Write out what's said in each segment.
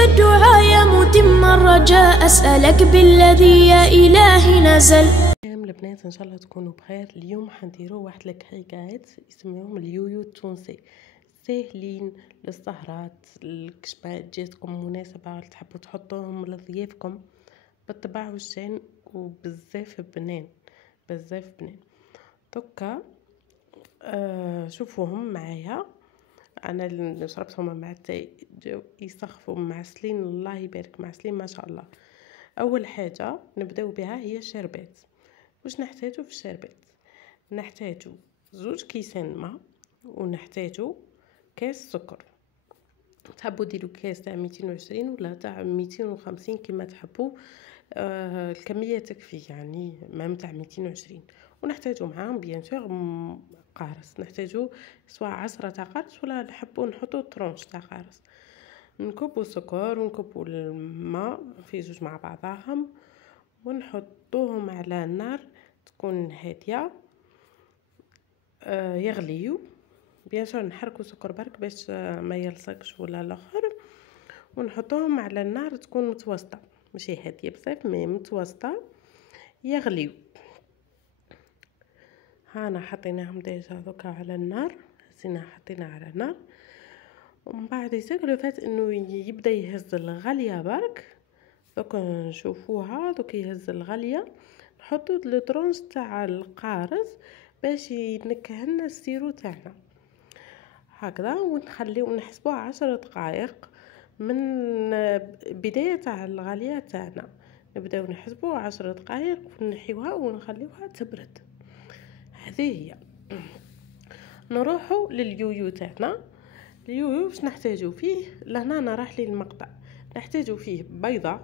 بالدعاء متم الرجاء أسألك بالذي يا إلهي نزل. البنات ان شاء الله تكونوا بخير. اليوم حنديروا واحد الحكايات اسمهم اليويو التونسي، ساهلين للسهرات، الكشبات جاتكم مناسبه تحبوا تحطوهم لضيافكم بالطبع والشان، وبزاف بنان بزاف بنان. دوكا شوفوهم معايا، انا اللي شربتهم مع التاي جاو يسخفوا معسلين، الله يبارك معسلين ما شاء الله. اول حاجه نبداو بها هي الشربات. واش نحتاجو في الشربات؟ نحتاجو 2 كيسان ما، ونحتاجو كاس سكر. تحبوا ديروا كاس تاع 220 ولا تاع 250 كما تحبوا، الكميه تكفي يعني مام تاع 220. ونحتاجو معاهم بيان سور قارص، نحتاجو سواء 10 تاع قارص ولا نحبوا نحطوا طرونش تاع قارص. نكبوا السكر ونكبوا الماء في زوج مع بعضهم، ونحطوهم على النار تكون هاديه يغليو. بيان سور نحركوا السكر برك باش ما يلصقش ولا الاخر، ونحطوهم على النار تكون متوسطه، ماشي هاديه بزاف مي متوسطه يغليو. هانا حطيناهم ديجا دوكا على النار، هزينا حطينا على النار، ومن بعد يسكلوا فات انه يبدا يهز الغليه برك. دوك نشوفوها دوك يهز الغليه، نحطو الطرونج تاع القارص باش ينكهلنا السيرو تاعنا هكذا، ونخليو نحسبوها 10 دقائق من بدايه تاع الغليه تاعنا. نبداو نحسبوها 10 دقائق ونحيوها ونخليوها تبرد. هذه هي. نروحو لليويو تاعنا. اليويو باش نحتاجو فيه، لهنا انا راح لي المقطع، نحتاجو فيه بيضه،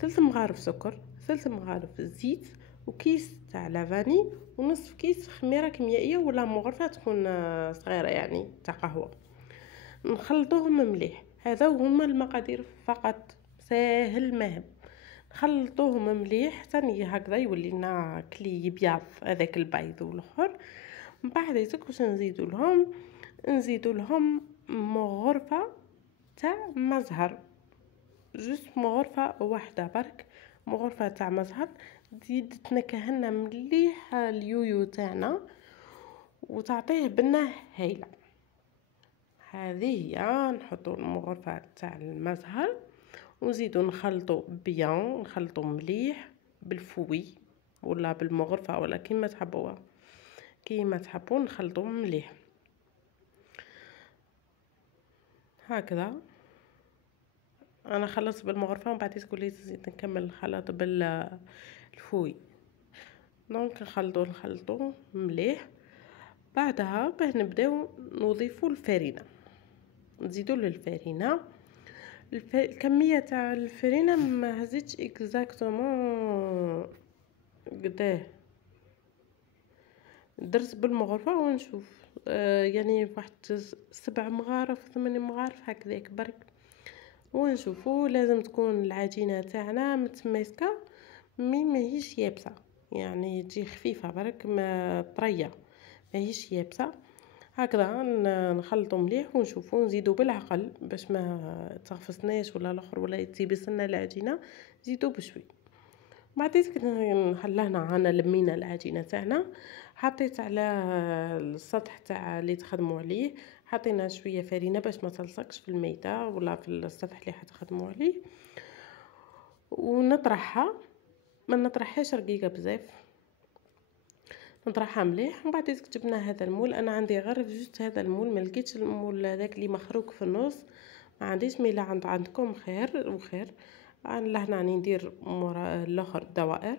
3 مغارف سكر، 3 مغارف زيت، وكيس تاع لافاني، ونصف كيس خميره كيميائيه ولا مغرفه تكون صغيره يعني تاع قهوه. نخلطوهم مليح. هذا هما المقادير فقط، ساهل ماهم. نخلطوهم مليح ثاني هكذا يولي لنا كلي يبيض هذاك البيض والاخر. من بعد يزك واش نزيدو لهم مغرفه تاع مزهر، جوست مغرفه واحده برك، مغرفه تاع مزهر تزيد تنكهلنا مليح اليويو تاعنا وتعطيه بنه هايله. هذه هي. نحطوا المغرفه تاع المزهر ونزيدو نخلطوا بيان، نخلطوا مليح بالفوي ولا بالمغرفه ولا كيما تحبوها، كيما تحبوا نخلطوا مليح هكذا. انا خلصت بالمغرفه ومن بعد تقول لي زيد نكمل الخلط بالفوي. دونك نخلطوا مليح. بعدها باه نبداو نضيفوا الفرينه، نزيدوا للفرينه الكميه تاع الفرينه ما هزيتش اكزاكتومون قداه، درت بالمغرفه ونشوف يعني واحد 7 مغارف 8 مغارف هكذاك برك. ونشوفوا لازم تكون العجينه تاعنا متماسكه ماهيش يابسه، يعني تجي خفيفه برك ما طريه ماهيش يابسه هكذا. نخلطوا مليح ونشوفوا نزيدوا بالعقل باش ما تغفصناش ولا الاخر ولا تيبس لنا العجينه، زيدوا بشوي. بعديك نخلينا انا لمينا العجينه تاعنا، حطيت على السطح تاع اللي تخدموا عليه حطينا شويه فرينه باش ما تلصقش في الميده ولا في السطح اللي حتخدموا عليه، ونطرحها ما نطرحهاش رقيقه بزاف، نطرحها مليح. ومن بعد جبنا هذا المول، انا عندي غير جوست هذا المول، ما لقيتش المول هذاك اللي مخروق في النص ما عنديش، مي عندكم خير وخير. انا لهنا راني ندير مورا الاخر دوائر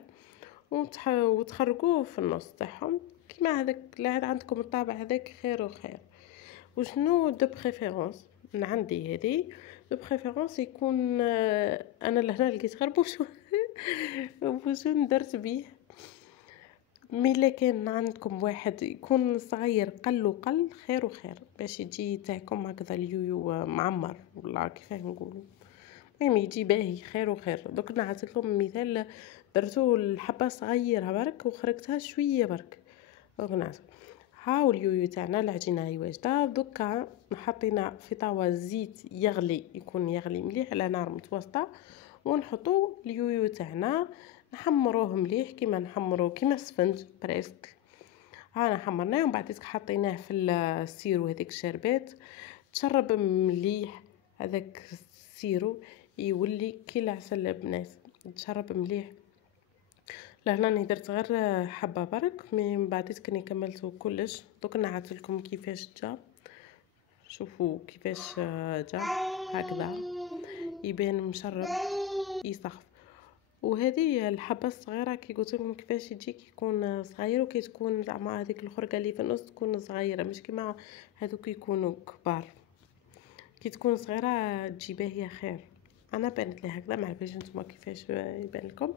وتخرجوه في النص تاعهم كيما هذاك. لا عندكم الطابع هذاك خير وخير. وشنو دو بريفيرونس من عندي هذه دو بريفيرونس يكون انا لهنا لقيت غير بوشون درت بيه، مي الا كان عندكم واحد يكون صغير قل وقل خير وخير باش يجي تاعكم هكذا اليويو معمر ولا كيف نقولوا، المهم يجي باهي خير وخير. دوك نعطيك لكم مثال، درتو الحبه صغيره برك وخرجتها شويه برك. دونك نعطيك ها اليويو تاعنا العجينه هي واجده. دوكا حطينا في طاوه زيت يغلي، يكون يغلي مليح على نار متوسطه، ونحطو اليويو تاعنا نحمروه مليح كيما نحمرو كيما السفنج بريسك. هانا حمرناه ومن بعد حطيناه في السيرو هذيك الشربات، تشرب مليح هذاك السيرو يولي كي العسل البنات، تشرب مليح. لهنا راني درت غير حبه برك، من بعد كني كملتو كلش. دوك نعت لكم كيفاش جا، شوفوا كيفاش جا هكذا يبان مشرب يسخف. وهذه الحبه الصغيره كي قلت لكم كيفاش يجي كيكون صغير، وكي تكون زعما هذيك الخرقه اللي في النص تكون صغيره، مش كيما هذوك يكونوا كبار. كي تكون صغيره تجي باهيه خير. انا بانت لي هكذا، ما عرفتش نتوما كيفاش يبان لكم.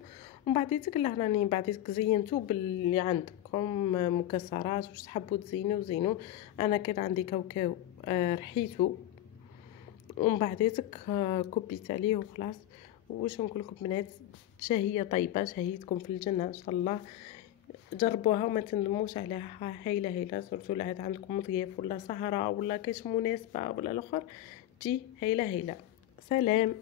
ومن بعد راني بعد زينتو باللي عندكم مكسرات، واش تحبوا تزينوا زينوا. انا كان عندي كاوكاو رحيته، ومن بعد كبيت عليه وخلاص. واش نقول لكم بنات، شهيه طيبه، شهيتكم في الجنه ان شاء الله. جربوها وما تندموش عليها، هايله هايله. صرتوا لا عندكم ضياف ولا سهره ولا كاش مناسبه ولا الاخر، تجي هايله هايله. سلام.